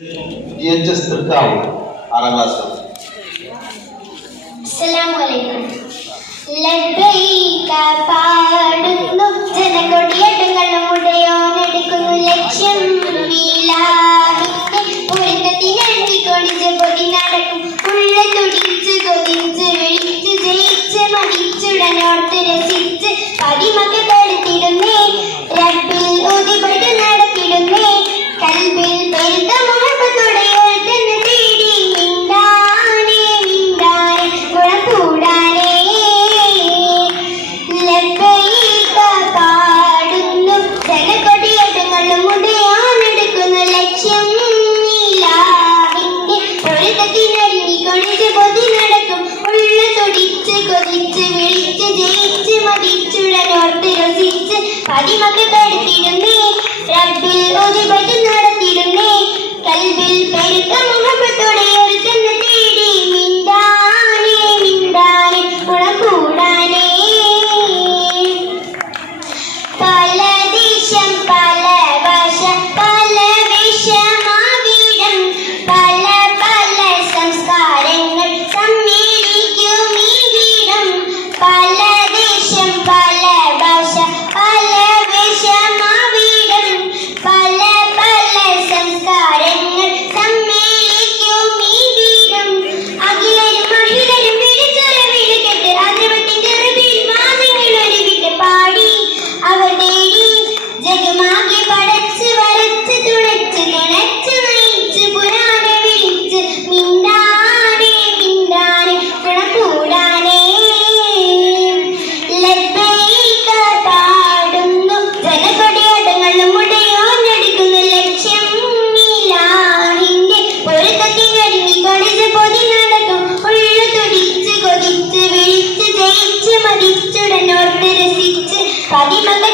DHS Thrikkavu 6ാം class. അസ്സലാമുഅലൈക്കും. ലബ്ബൈക പാടുന്നു ജനകൊടിയട്ടുകളും ഉടയോനെടുക്കുന്നു ലക്ഷ്യം വീലാഹിന്റെ പൊരുത്തത്തിനണ്ടി കൊടിച്ച് പൊടി നടക്കും ഉള്ള തുടിച്ച് കൊതിച്ച് വിളിച്ച് ജയിച്ച് മടിച്ചുടനോർത്ത് രസിച്ച് പതിമൊക്കെ തൊടുത്തിടുന്നേ റബ്ബിൽ ഉദിപടി നടത്തിടുന്നേ കൽബിൽ പെരുത്ത മുഹബത്തോടെ തന്നെ തേടി മിണ്ടാനേ മിണ്ടാനേ ഗുണം കൂടാനേ ലബ്ബൈക പാടുന്നു ജനകൊടിയട്ടുകളും ഉടയോനെടുക്കുന്നു ലക്ഷ്യം ഇലാഹിന്റെ പൊരുത്തത്തിനരിഞ്ഞി കൊടിച്ച് പൊതി നടക്കും ഉള്ള തുടിച്ച് കൊതിച്ച് വിളിച്ച് ജയിച്ച് മതിച്ചുടനോർത്ത് രസിച്ച് പതിമൊക്കെ തടുത്തിടുന്നേ റബ്ബിൽ ഉദിപടി നടത്തിടുന്നേ കൽബിൽ പെരുത്ത മുഹബത്തോടെ ഒരു തന്നെ തേടി മിണ്ടാനേ മിണ്ടാനേ ഗുണം കൂടാനേ പല ദേശം പല ഭാഷ പല വേഷമാവിടം പല പല സംസ്കാരങ്ങൾ സമ്മേളിക്കും ഈ വീടം പല ദേശം പല ഭാഷ പല വേഷമാവിടം പല പല സംസ്കാരങ്ങൾ സമ്മേളിക്കും ഈ വീടം അഖിലരും മഹിളരും വിളിച്ചൊരു വിളിക്കെട്ട് അതിർവത്തിന്റെ വാദങ്ങൾ ഒരു വിട്ട് പാടി അവർ തേടി ജഗമാകെ പടച്ച് വരച്ച് തുണച്ച് തുണച്ച് നയിച്ച് പുരാണ വിളിച്ച് മിണ്ടാനേ മിണ്ടാനേ ഗുണം കൂടാനേ ലബ്ബൈക പാടുന്നു ജനകൊടിയാട്ടങ്ങളും ഉടയോനെടുക്കുന്നു ലക്ഷ്യം ഇലാഹിന്റെ പൊരുത്തത്തിനരിഞ്ഞി കൊടിച്ച് പൊതി നടക്കും ഉള്ളു തുടിച്ച് കൊതിച്ച് വിളിച്ച് ജയിച്ച് മതിച്ചുടനോർത്ത് രസിച്ച് പതിമൊക്കെ